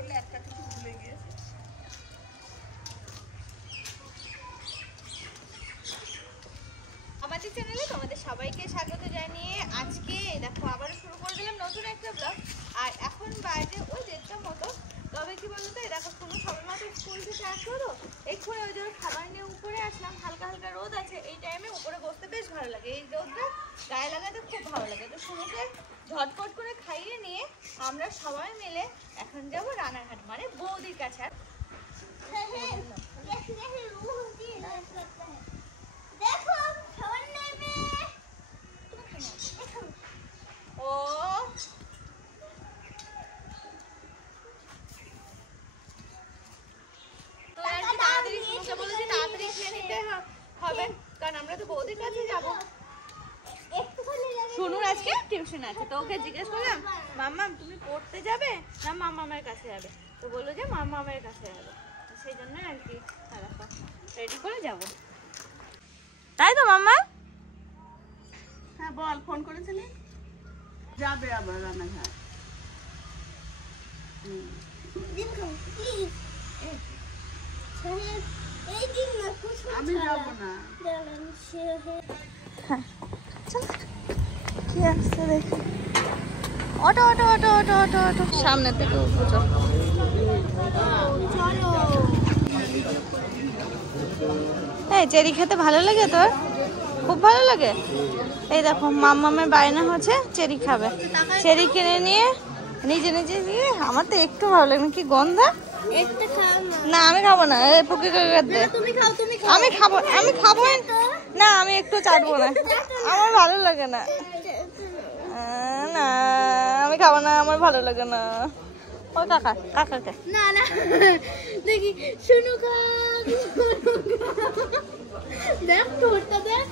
করলে একটা কিছু ভুলে গিয়েছে। আমাদের চ্যানেলে তোমাদের সবাইকে স্বাগত জানিয়ে আজকে দেখো আবারও শুরু করে দিলাম নতুন একটা ব্লগ। আর এখন বাজে ওই 1:30টা মতো। তবে কি বলতো, দেখো কোনো সবেমাত্র স্কুল থেকে আসলো তো এক্ষুনি ওই জন্য খাবার নিয়ে উপরে আসলাম। হালকা হালকা রোদ আছে, এই টাইমে উপরে বসতে বেশ ভালো লাগে, এই রোদটা গায়ে লাগাতে খুব ভালো লাগে। তো শুরুতে ঝটপট করে খাইয়ে নিয়ে আমরা সবাই মিলে এখন যাবো রানাঘাট, মানে বৌদির কাছে। ও তাড়াতাড়ি খেয়ে নিতে হবে, কারণ আমরা তো বৌদির কাছে যাবো। শুনুর আজকে টিউশন আছে, তো ওকে জিজ্ঞেস করলাম মাম্মা তুমি পড়তে যাবে না মাম্মামের কাছে যাবে, তো বললো যে মাম্মামের কাছে যাবে। সেই জন্য আর কি রেডি করে যাবো, তাই তো মাম্মা? হ্যাঁ বল, ফোন করেছিলি? যাবে আবার রানাঘাট। আমি যাবো না। কি আসছে দেখি, auto auto auto auto auto auto সামনে থেকে উঠবো। এই চেরি খেতে ভালো লাগে তোর? খুব ভালো লাগে। এই দেখো মাম্মামের বায়না হচ্ছে চেরি খাবে, চেরি কিনে নিয়ে নিজে নিজে দিয়ে। আমার তো একটু ভালো লাগে না, কি গন্ধ। না আমি খাবো না, পুকি আমি খাবো, আমি খাবো না, আমি একটু চাটবো না, আমার ভালো লাগে না। না আমি খাবো না, আমার ভালো লাগে না। ওই কাকা কাকাকে না না দেখি শুনু খা, দেখ ঠোঁটটা দেখ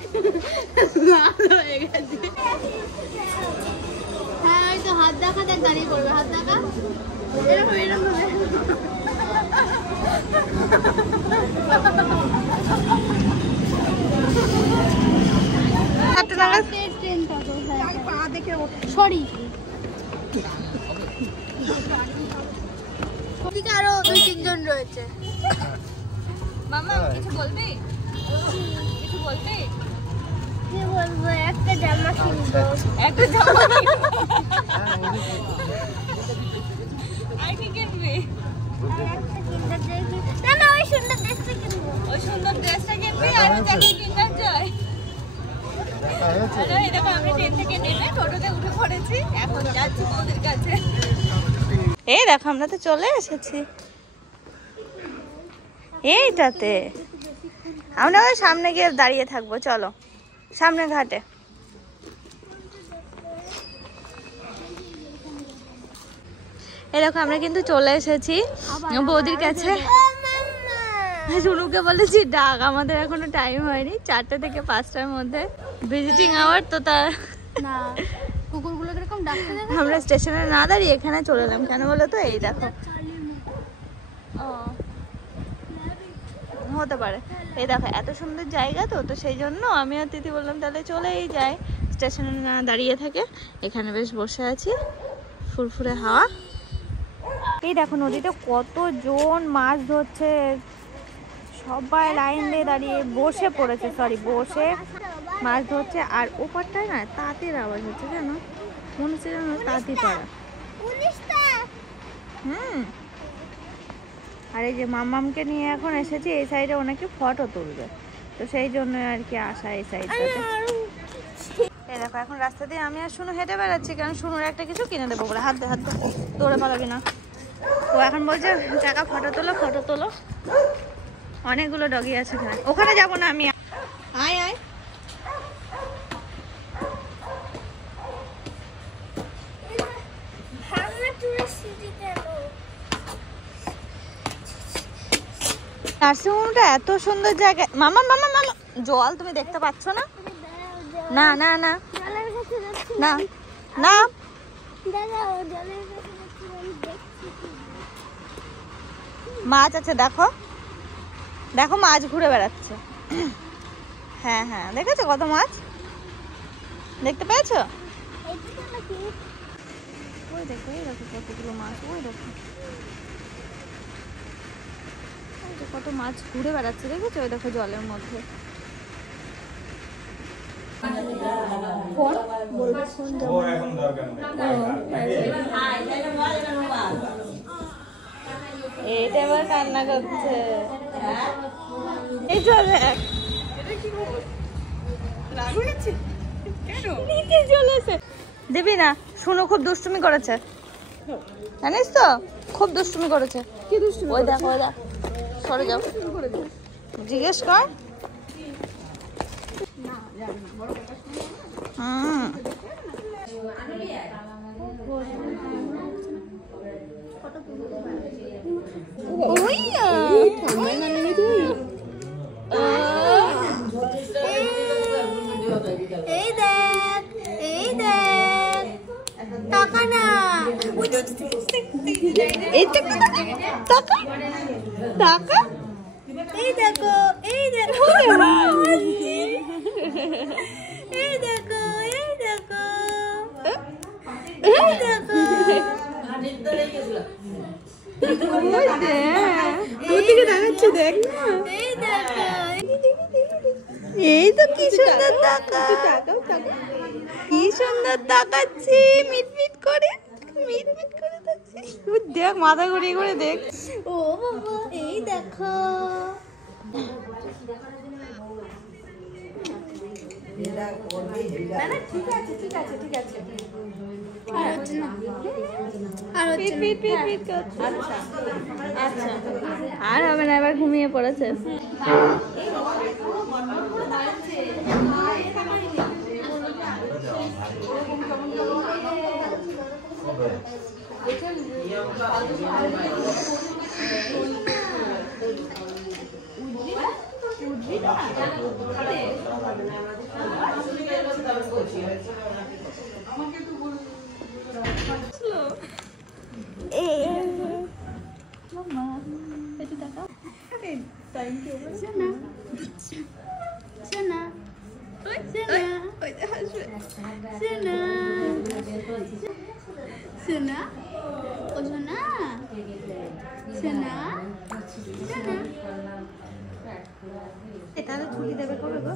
লাল হয়ে গেছে। হ্যাঁ ওই তো হাত দেখা দেখ, দাঁড়িয়ে পড়বে, হাত দেখা এরকম এরকম। সরি আরো 2-3 জন রয়েছে। মামা কিছু বলবি? কিছু বলবি? কি বলবো, একটা জামা কিনবো। একটা জামা আর কি কিনবি? না না ওই সুন্দর ড্রেসটা কিনবো। ওই সুন্দর ড্রেসটা কিনবি আর ওই জ্যাকেট কিনবার জয়। আরে এই দেখো আমরা ট্রেন থেকে নেমে টোটোতে উঠে পড়েছি, এখন যাচ্ছি বৌদির কাছে। এই দেখো আমরা তো চলে এসেছি এইটাতে। আমরা ওই সামনে গিয়ে দাঁড়িয়ে থাকবো, চলো সামনে ঘাটে। এই দেখো আমরা কিন্তু চলে এসেছি বৌদির কাছে। শুনুকে বলেছি ডাক, আমাদের এখনো টাইম হয়নি, 4টা থেকে 5টার মধ্যে ভিজিটিং আওয়ার। তো তার না কুকুরগুলো কিরকম ডাকতে দেখো। আমরা স্টেশনে না দাঁড়িয়ে এখানে চলে এলাম, কেন বলো তো? এই দেখো হতে পারে, এই দেখো এত সুন্দর জায়গা, তো তো সেই জন্য আমি আর তিথি বললাম তাহলে চলেই যাই, স্টেশনে না দাঁড়িয়ে থাকে। এখানে বেশ বসে আছি, ফুরফুরে হাওয়া। এই দেখো নদীতে কতজন মাছ ধরছে, সবাই লাইন দিয়ে দাঁড়িয়ে বসে পড়েছে, বসে মাছ ধরছে। আর ওপারটায় না তাঁতের আওয়াজ হচ্ছে, জানো মনে হচ্ছে যেন তাঁতি পাড়া। আর এই যে মাম্মামকে নিয়ে এখন এসেছি এই সাইডে, ওনাকে ফটো তুলবে, তো সেই জন্য আর কি আসা এই সাইডটাতে। এই দেখো এখন রাস্তা দিয়ে আমি আর শুনু হেঁটে বেড়াচ্ছি, কারণ শুনুর একটা কিছু কিনে দেবো বলে। হাত দৌড়ে পালাবি না। তো এখন বলছে টাকা ফটো তোলো ফটো তোলো। অনেকগুলো ডগি আছে এখানে, ওখানে যাবো না আমি। আয় আয় নার্সিংহোমটা এত সুন্দর জায়গা। মামা মামা মামা জল তুমি দেখতে পাচ্ছ না? না না না না না মাছ আছে, দেখো দেখো মাছ ঘুরে বেড়াচ্ছে। হ্যাঁ হ্যাঁ দেখেছো কত মাছ দেখতে পেয়েছো? ওই দেখো কতগুলো মাছ, ওই দেখো কত মাছ ঘুরে বেড়াচ্ছে, দেখেছো? ওই দেখো জলের মধ্যে। এইটা এবার কান্না করছে। এই চলে নিচে চলেছে। দিবি না? শুনো, খুব দুষ্টুমি করেছে, জানিস তো? খুব দুষ্টুমি করেছে। কি দুষ্টুমি? ওই দেখো, ওই দেখ, সরে যাও, জিজ্ঞেস কর। এই দেখ, এই দেখ, টাকা না, এই টাকা, টাকা, টাকা, এই দেখো, এই দেখো, এই দেখো, এই দেখো, এই দেখো, তোর দিকে দেখাচ্ছি, দেখ না, এই দেখো, এই তো কি সুন্দর টাকা, কি সুন্দর তাকাচ্ছি, মিটমিট করে, মিটমিট করে তাকাচ্ছি। দেখ, মাথা ঘুরিয়ে ঘুরে দেখ। ও বাবা, এই দেখো, ঠিক আছে, ঠিক আছে, ঠিক আছে। আর হবে না, এবার ঘুমিয়ে পড়েছে। তাহলে ছুটি দেবে কবে গো?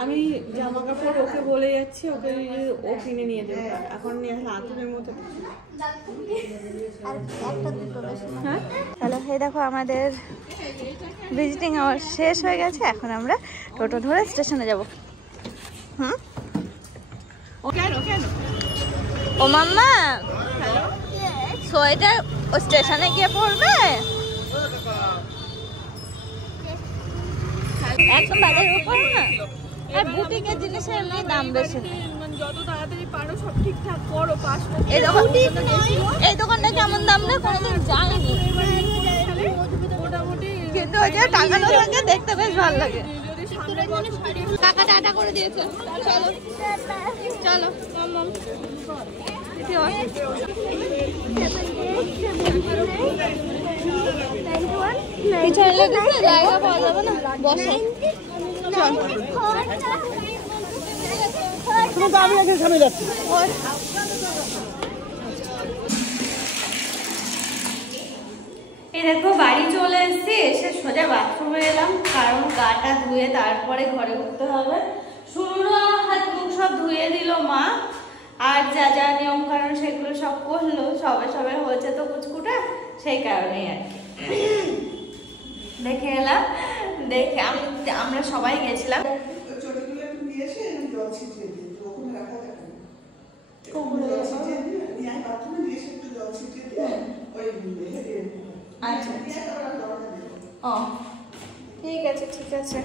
আমি জামা কাপড় ওকে বলে যাচ্ছি, ওকে ও কিনে নিয়ে যাবে। এখন নিয়ে আসলে আতুরের মতো। হ্যাঁ, তাহলে এই দেখো আমাদের ভিজিটিং আওয়ার শেষ হয়ে গেছে। এখন আমরা টোটো ধরে স্টেশনে যাব। হুম, ও কেন কেন? ও মাম্মা, সোয়েটার ও স্টেশনে গিয়ে পড়বে? একদম বাজারের উপর না, আর বুটিকের জিনিসের এমনি দাম বেশি। যত তাড়াতাড়ি পারো সব ঠিকঠাক করো। এই দোকানটা কেমন দাম না কোনোদিন যাইনি, মোটামুটি কিন্তু ওই যে টাকাটা থাকে দেখতে বেশ ভালো লাগে। টাকা টাটা করে দিয়েছে। চলো চলো মাম্মাম, পিছনে লেগেছে, জায়গা পাওয়া যাবে না, বসো। এই দেখো বাড়ি চলে এসেছি, এসে সোজা বাথরুমে এলাম, কারণ গাটা ধুয়ে তারপরে ঘরে উঠতে হবে। শুরুরা হাত মুখ সব ধুয়ে দিল মা, আর যা যা নিয়ম কারণ সেগুলো সব করলো। সবে সবে হয়েছে তো কুচকুটা, সেই কারণেই আর কি। দেখে এলাম, দেখে আমরা সবাই গেছিলাম। আচ্ছা, ও ঠিক আছে, ঠিক আছে।